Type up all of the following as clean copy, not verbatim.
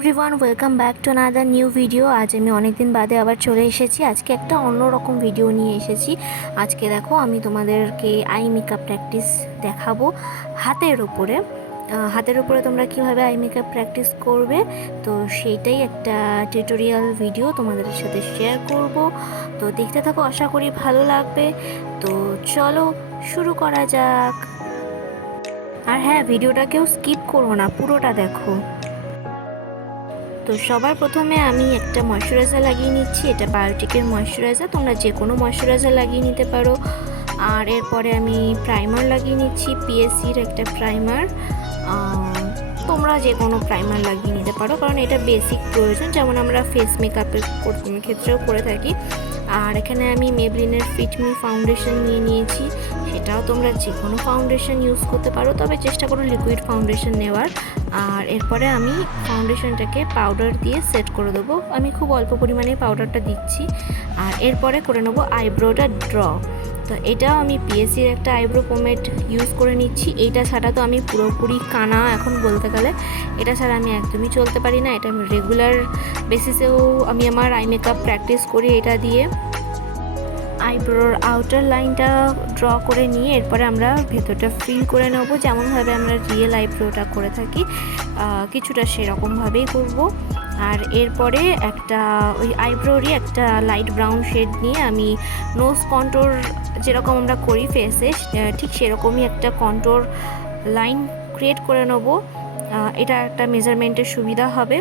Everyone, welcome back to another new video. আজ আমি অনেক দিন বাদে আবার চলে এসেছি। আজকে একটা অন্যরকম ভিডিও নিয়ে এসেছি। আজকে দেখো আমি তোমাদেরকে আই মেকআপ প্র্যাকটিস দেখাবো হাতের উপরে তোমরা কিভাবে আই মেকআপ প্র্যাকটিস করবে, তো সেইটাই একটা টিউটোরিয়াল ভিডিও তোমাদের সাথে শেয়ার করব। তো দেখতে থাকো, আশা করি ভালো লাগবে। তো চলো শুরু করা যাক। আর হ্যাঁ, ভিডিওটা কেউ স্কিপ করো না, পুরোটা দেখো। তো সবার প্রথমে আমি একটা ময়শ্চারাইজার লাগিয়ে নিচ্ছি। এটা বায়োটিকের ময়শ্চারাইজার, তোমরা যে কোনো ময়শ্চারাইজার লাগিয়ে নিতে পারো। আর এরপরে আমি প্রাইমার লাগিয়ে নিচ্ছি, পিএসসির একটা প্রাইমার। তোমরা যে কোনো প্রাইমার লাগিয়ে নিতে পারো, কারণ এটা বেসিক প্রয়োজন, যেমন আমরা ফেস মেকআপের ক্ষেত্রেও করে থাকি। আর এখানে আমি মেবলিনের ফিট মি ফাউন্ডেশন নিয়ে নিয়েছি। সেটাও তোমরা যে কোনো ফাউন্ডেশন ইউজ করতে পারো, তবে চেষ্টা করো লিকুইড ফাউন্ডেশন নেওয়ার। আর এরপরে আমি ফাউন্ডেশনটাকে পাউডার দিয়ে সেট করে দেবো। আমি খুব অল্প পরিমাণে পাউডারটা দিচ্ছি। আর এরপরে করে নেবো আইব্রোটা ড্র। তো এটাও আমি পিএসসির একটা আইব্রো পোমেড ইউজ করে নিচ্ছি। এইটা ছাড়া তো আমি পুরোপুরি কানা এখন বলতে গেলে। এটা ছাড়া আমি একদমই চলতে পারি না। এটা আমি রেগুলার বেসিসেও আমি আমার আই মেকআপ প্র্যাকটিস করি এটা দিয়ে। আইব্রোর আউটার লাইনটা ড্র করে নিয়ে এরপরে আমরা ভেতরটা ফিল করে নেব, যেমনভাবে আমরা রিয়েল আইব্রোটা করে থাকি কিছুটা সেরকমভাবেই করব। আর এরপরে একটা ওই আইব্রোরই একটা লাইট ব্রাউন শেড নিয়ে আমি নোজ কন্ট্রোর যেরকম আমরা করি ফেসে, ঠিক সেরকমই একটা কন্ট্রোর লাইন ক্রিয়েট করে নেব। এটা একটা মেজারমেন্টের সুবিধা হবে।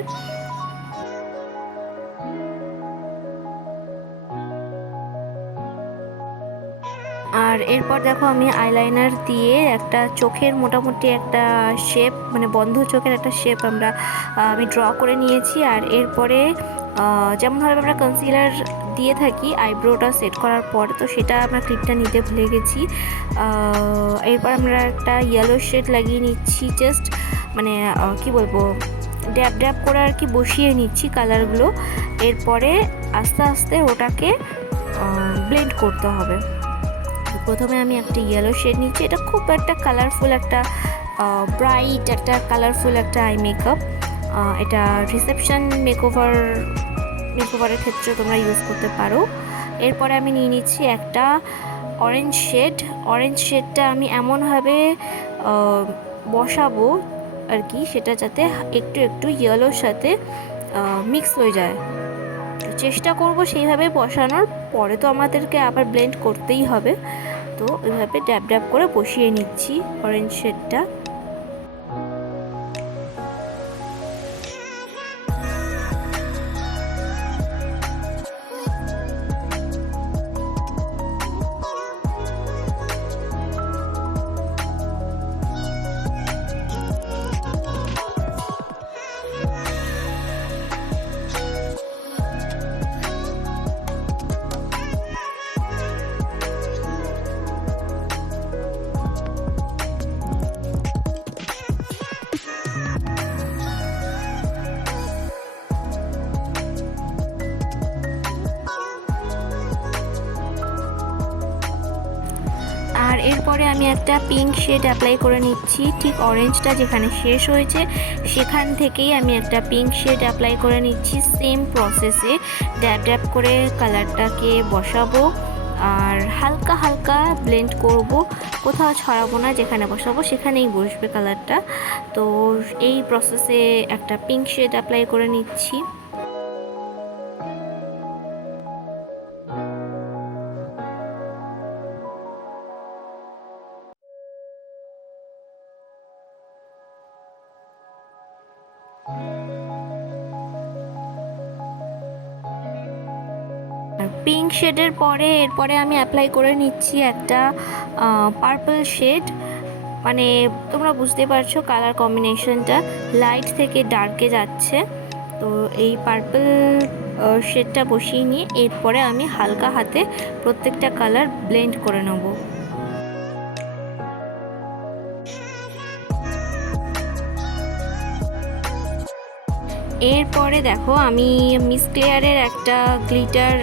আর এরপর দেখো আমি আইলাইনার দিয়ে একটা চোখের মোটামুটি একটা শেপ, মানে বন্ধ চোখের একটা শেপ আমি ড্র করে নিয়েছি। আর এরপরে যেমনভাবে আমরা কনসিলার দিয়ে থাকি আইব্রোটা সেট করার পর, তো সেটা আমরা ক্লিপটা নিতে ভুলে গেছি। এরপর আমরা একটা ইয়েলো শেড লাগিয়ে নিচ্ছি, জাস্ট মানে কি বলবো, ড্যাব ড্যাব করে আর কি বসিয়ে নিচ্ছি কালারগুলো। এরপরে আস্তে আস্তে ওটাকে ব্লেন্ড করতে হবে। প্রথমে আমি একটা ইয়েলো শেড নিচ্ছি। এটা খুব একটা কালারফুল, একটা ব্রাইট, একটা কালারফুল একটা আই মেকআপ। এটা রিসেপশন মেকওভারের ক্ষেত্রে তোমরা ইউজ করতে পারো। এরপরে আমি নিয়ে নিচ্ছি একটা অরেঞ্জ শেড। অরেঞ্জ শেডটা আমি এমনভাবে বসাবো আর কি, সেটা যাতে একটু একটু ইয়েলোর সাথে মিক্স হয়ে যায়। চেষ্টা করব সেইভাবে বসানোর। পরে তো আমাদেরকে আবার ব্লেন্ড করতেই হবে। তো ওইভাবে ড্যাব ড্যাব করে বসিয়ে নিচ্ছি অরেঞ্জ শেডটা। আর এরপরে আমি একটা পিঙ্ক শেড অ্যাপ্লাই করে নিচ্ছি। ঠিক অরেঞ্জটা যেখানে শেষ হয়েছে সেখান থেকেই আমি একটা পিঙ্ক শেড অ্যাপ্লাই করে নিচ্ছি। সেম প্রসেসে ড্যাব ড্যাব করে কালারটাকে বসাবো আর হালকা হালকা ব্লেন্ড করব, কোথাও ছড়াবো না, যেখানে বসাবো সেখানেই বসবে কালারটা। তো এই প্রসেসে একটা পিঙ্ক শেড অ্যাপ্লাই করে নিচ্ছি। পিঙ্ক শেডের এরপরে আমি অ্যাপ্লাই করে নিচ্ছি একটা পার্পল শেড। মানে তোমরা বুঝতে পারছো কালার কম্বিনেশনটা লাইট থেকে ডার্কে যাচ্ছে। তো এই পার্পল শেডটা বসিয়ে নিয়ে এরপরে আমি হালকা হাতে প্রত্যেকটা কালার ব্লেন্ড করে নেব। এরপরে দেখো আমি মিস ক্লেয়ারের একটা গ্লিটার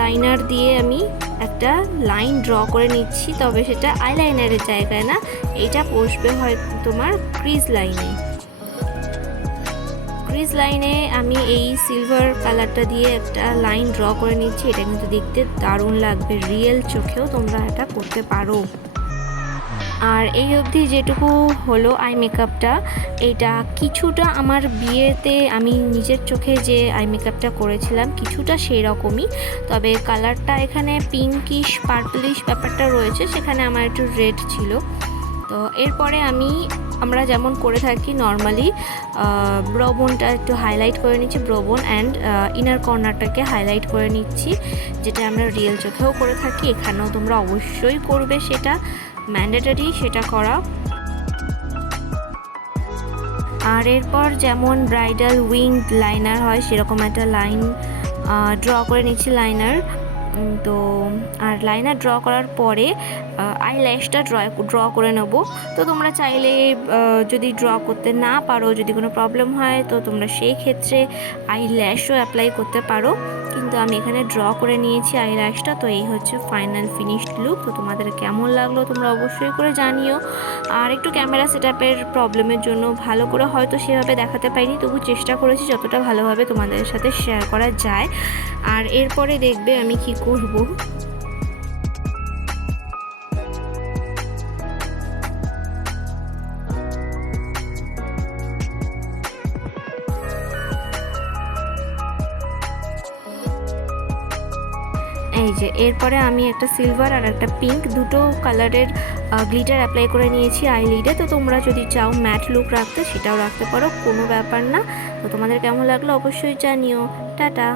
লাইনার দিয়ে আমি একটা লাইন ড্র করে নিচ্ছি, তবে সেটা আইলাইনারের জায়গায় না, এটা বসবে হয় তোমার ক্রিজ লাইনে। ক্রিজ লাইনে আমি এই সিলভার কালারটা দিয়ে একটা লাইন ড্র করে নিচ্ছি। এটা কিন্তু দেখতে দারুণ লাগবে, রিয়েল চোখেও তোমরা এটা করতে পারো। আর এই অবধি যেটুকু হলো আই মেকআপটা, এটা কিছুটা আমার বিয়েতে আমি নিজের চোখে যে আই মেকআপটা করেছিলাম কিছুটা সেই রকমই, তবে কালারটা এখানে পিঙ্কিশ পার্পলিশ ব্যাপারটা রয়েছে, সেখানে আমার একটু রেড ছিল। তো এরপরে আমরা যেমন করে থাকি নর্মালি ব্রোবোনটা একটু হাইলাইট করে নিচ্ছি, ব্রোবোন অ্যান্ড ইনার কর্নারটাকে হাইলাইট করে নিচ্ছি, যেটা আমরা রিয়েল চোখেও করে থাকি। এখানেও তোমরা অবশ্যই করবে, সেটা ম্যান্ডেটরি সেটা করা। আর এরপর যেমন ব্রাইডাল উইং লাইনার হয় সেরকম একটা লাইন ড্র করে নিচ্ছি, লাইনার। তো আর লাইনার ড্র করার পরে আই ল্যাশটা ড্র করে নেব। তো তোমরা চাইলে যদি ড্র করতে না পারো, যদি কোনো প্রবলেম হয়, তো তোমরা সেই ক্ষেত্রে আই ল্যাশও অ্যাপ্লাই করতে পারো, কিন্তু আমি এখানে ড্র করে নিয়েছি আই ল্যাশটা। তো এই হচ্ছে ফাইনাল ফিনিশড লুক। তো তোমাদের কেমন লাগলো তোমরা অবশ্যই করে জানিও। আর একটু ক্যামেরা সেটআপের প্রবলেমের জন্য ভালো করে হয়তো সেভাবে দেখাতে পারিনি, তবু চেষ্টা করেছি যতটা ভালোভাবে তোমাদের সাথে শেয়ার করা যায়। আর এরপরে দেখবে আমি কি করব। এই যে এরপরে আমি একটা সিলভার আর একটা পিঙ্ক দুটো কালারের গ্লিটার অ্যাপ্লাই করে নিয়েছি আইলিডে। তো তোমরা যদি চাও ম্যাট লুক রাখতে সেটাও রাখতে পারো, কোনো ব্যাপার না। তো তোমাদের কেমন লাগলো অবশ্যই জানিও। টাটা।